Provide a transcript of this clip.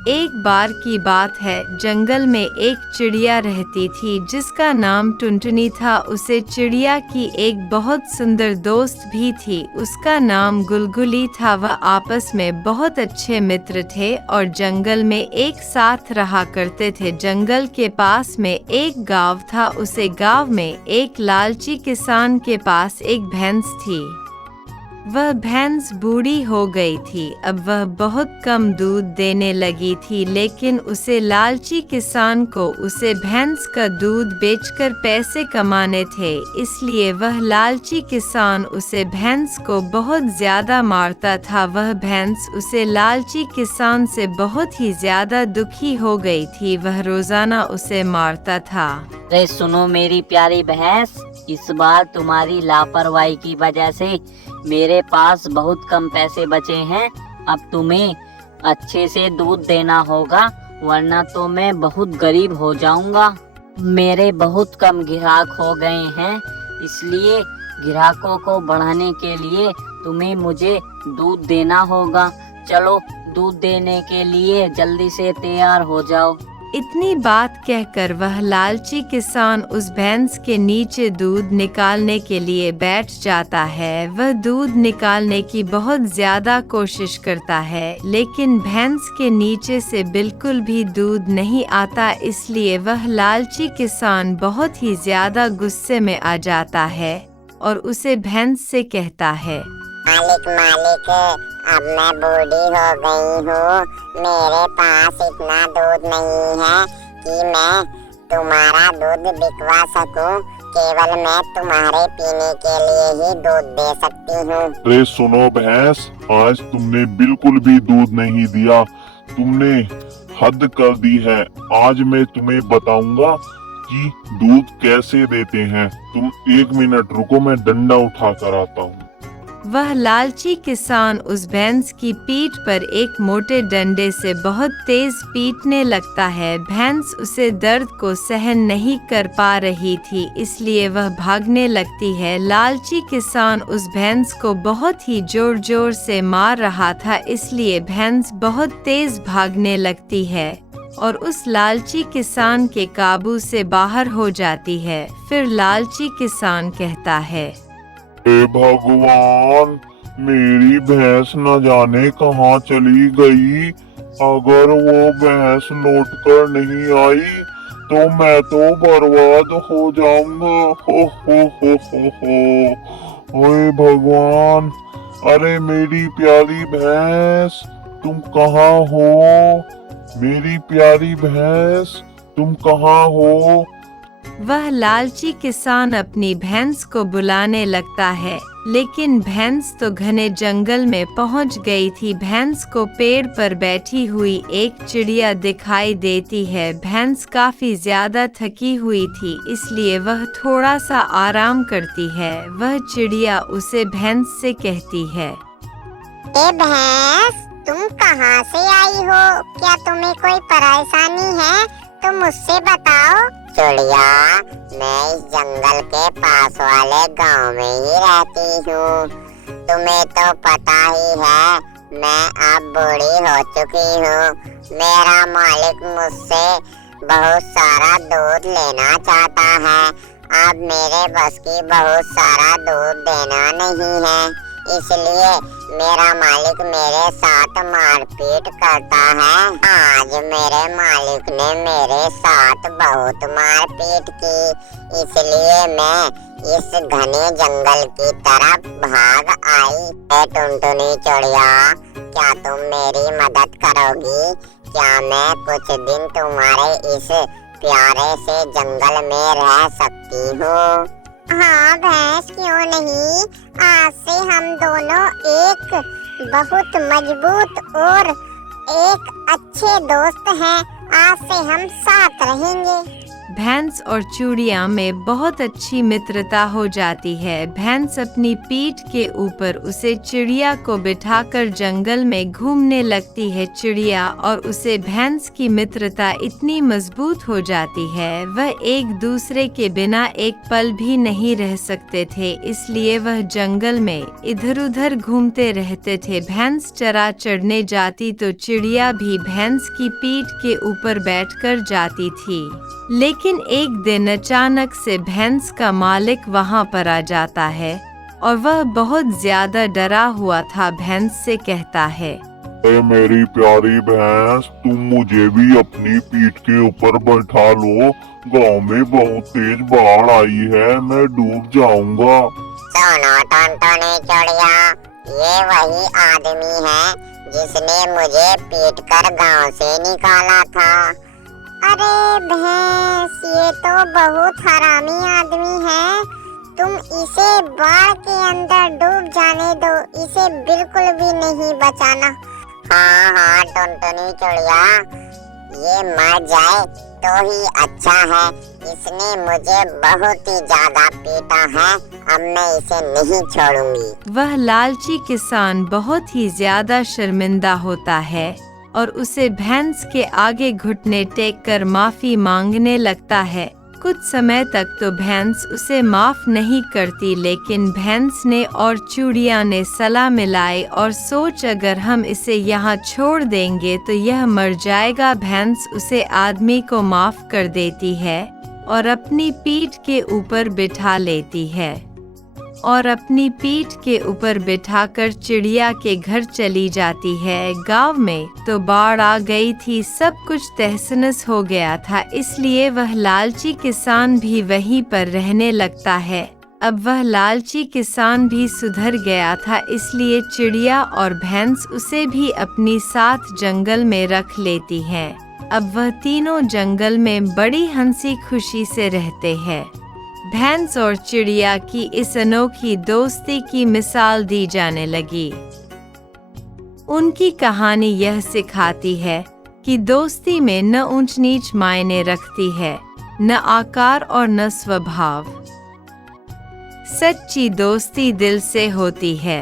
एक बार की बात है, जंगल में एक चिड़िया रहती थी जिसका नाम टुनटुनी था। उसे चिड़िया की एक बहुत सुंदर दोस्त भी थी, उसका नाम गुलगुली था। वह आपस में बहुत अच्छे मित्र थे और जंगल में एक साथ रहा करते थे। जंगल के पास में एक गांव था, उसे गांव में एक लालची किसान के पास एक भैंस थी। वह भैंस बूढ़ी हो गई थी, अब वह बहुत कम दूध देने लगी थी, लेकिन उसे लालची किसान को उसे भैंस का दूध बेचकर पैसे कमाने थे, इसलिए वह लालची किसान उसे भैंस को बहुत ज्यादा मारता था। वह भैंस उसे लालची किसान से बहुत ही ज्यादा दुखी हो गई थी, वह रोजाना उसे मारता था। अरे सुनो मेरी प्यारी भैंस, इस बार तुम्हारी लापरवाही की वजह से मेरे पास बहुत कम पैसे बचे हैं। अब तुम्हें अच्छे से दूध देना होगा, वरना तो मैं बहुत गरीब हो जाऊंगा। मेरे बहुत कम ग्राहक हो गए हैं, इसलिए ग्राहकों को बढ़ाने के लिए तुम्हें मुझे दूध देना होगा। चलो दूध देने के लिए जल्दी से तैयार हो जाओ। इतनी बात कहकर वह लालची किसान उस भैंस के नीचे दूध निकालने के लिए बैठ जाता है। वह दूध निकालने की बहुत ज्यादा कोशिश करता है, लेकिन भैंस के नीचे से बिल्कुल भी दूध नहीं आता, इसलिए वह लालची किसान बहुत ही ज्यादा गुस्से में आ जाता है और उसे भैंस से कहता है, मालिक मालिक, अब मैं बूढ़ी हो गई हूँ, मेरे पास इतना दूध नहीं है कि मैं तुम्हारा दूध बिकवा सकूं। केवल मैं तुम्हारे पीने के लिए ही दूध दे सकती हूँ। अरे सुनो भैंस, आज तुमने बिल्कुल भी दूध नहीं दिया, तुमने हद कर दी है। आज मैं तुम्हें बताऊंगा कि दूध कैसे देते हैं। तुम 1 मिनट रुको, मैं डंडा उठा कर आता हूँ। वह लालची किसान उस भैंस की पीठ पर एक मोटे डंडे से बहुत तेज पीटने लगता है। भैंस उसे दर्द को सहन नहीं कर पा रही थी, इसलिए वह भागने लगती है। लालची किसान उस भैंस को बहुत ही जोर जोर से मार रहा था, इसलिए भैंस बहुत तेज भागने लगती है और उस लालची किसान के काबू से बाहर हो जाती है। फिर लालची किसान कहता है, हे भगवान, मेरी भैंस न जाने कहाँ चली गई। अगर वो भैंस लौट कर नहीं आई तो मैं तो बर्बाद हो जाऊंगा। हो हे भगवान, अरे मेरी प्यारी भैंस, तुम कहाँ हो? मेरी प्यारी भैंस, तुम कहाँ हो? वह लालची किसान अपनी भैंस को बुलाने लगता है, लेकिन भैंस तो घने जंगल में पहुंच गई थी। भैंस को पेड़ पर बैठी हुई एक चिड़िया दिखाई देती है। भैंस काफी ज्यादा थकी हुई थी, इसलिए वह थोड़ा सा आराम करती है। वह चिड़िया उसे भैंस से कहती है, ए भैंस, तुम कहाँ से आई हो? क्या तुम्हें कोई परेशानी है तो मुझसे बताओ। चिड़िया, मैं इस जंगल के पास वाले गांव में ही रहती हूँ। तुम्हें तो पता ही है, मैं अब बूढ़ी हो चुकी हूँ। मेरा मालिक मुझसे बहुत सारा दूध लेना चाहता है। अब मेरे बस की बहुत सारा दूध देना नहीं है, इसलिए मेरा मालिक मेरे साथ मारपीट करता है। आज मेरे मालिक ने मेरे साथ बहुत मारपीट की, इसलिए मैं इस घने जंगल की तरफ भाग आई। टुनटुनी चिड़िया, क्या तुम मेरी मदद करोगी? क्या मैं कुछ दिन तुम्हारे इस प्यारे से जंगल में रह सकती हूँ? हाँ भैंस, क्यों नहीं। आज से हम दोनों एक बहुत मजबूत और एक अच्छे दोस्त हैं। आज से हम साथ रहेंगे। भैंस और चिड़िया में बहुत अच्छी मित्रता हो जाती है। भैंस अपनी पीठ के ऊपर उसे चिड़िया को बिठाकर जंगल में घूमने लगती है। चिड़िया और उसे भैंस की मित्रता इतनी मजबूत हो जाती है, वह एक दूसरे के बिना एक पल भी नहीं रह सकते थे, इसलिए वह जंगल में इधर उधर घूमते रहते थे। भैंस चरा चढ़ने जाती तो चिड़िया भी भैंस की पीठ के ऊपर बैठकर जाती थी। लेकिन एक दिन अचानक से भैंस का मालिक वहां पर आ जाता है और वह बहुत ज्यादा डरा हुआ था। भैंस से कहता है, मेरी प्यारी भैंस, तुम मुझे भी अपनी पीठ के ऊपर बैठा लो। गांव में बहुत तेज बाढ़ आई है, मैं डूब जाऊंगा। सुनो टुनटुनी चिड़िया, ये वही आदमी है जिसने मुझे पीट कर गांव से निकाला था। अरे भैंस, ये तो बहुत हरामी आदमी है। तुम इसे बाढ़ के अंदर डूब जाने दो, इसे बिल्कुल भी नहीं बचाना। हाँ टुनटुनी चिड़िया, ये मर जाए तो ही अच्छा है। इसने मुझे बहुत ही ज्यादा पीटा है, अब मैं इसे नहीं छोड़ूंगी। वह लालची किसान बहुत ही ज्यादा शर्मिंदा होता है और उसे भैंस के आगे घुटने टेक कर माफी मांगने लगता है। कुछ समय तक तो भैंस उसे माफ नहीं करती, लेकिन भैंस ने और चिड़िया ने सलाह मिलाई और सोच, अगर हम इसे यहाँ छोड़ देंगे तो यह मर जाएगा। भैंस उसे आदमी को माफ कर देती है और अपनी पीठ के ऊपर बिठा लेती है और अपनी पीठ के ऊपर बिठाकर चिड़िया के घर चली जाती है। गांव में तो बाढ़ आ गई थी, सब कुछ तहस-नहस हो गया था, इसलिए वह लालची किसान भी वहीं पर रहने लगता है। अब वह लालची किसान भी सुधर गया था, इसलिए चिड़िया और भैंस उसे भी अपनी साथ जंगल में रख लेती हैं। अब वह तीनों जंगल में बड़ी हंसी खुशी से रहते हैं। भैंस और चिड़िया की इस अनोखी दोस्ती की मिसाल दी जाने लगी। उनकी कहानी यह सिखाती है कि दोस्ती में न ऊंच नीच मायने रखती है, न आकार और न स्वभाव। सच्ची दोस्ती दिल से होती है।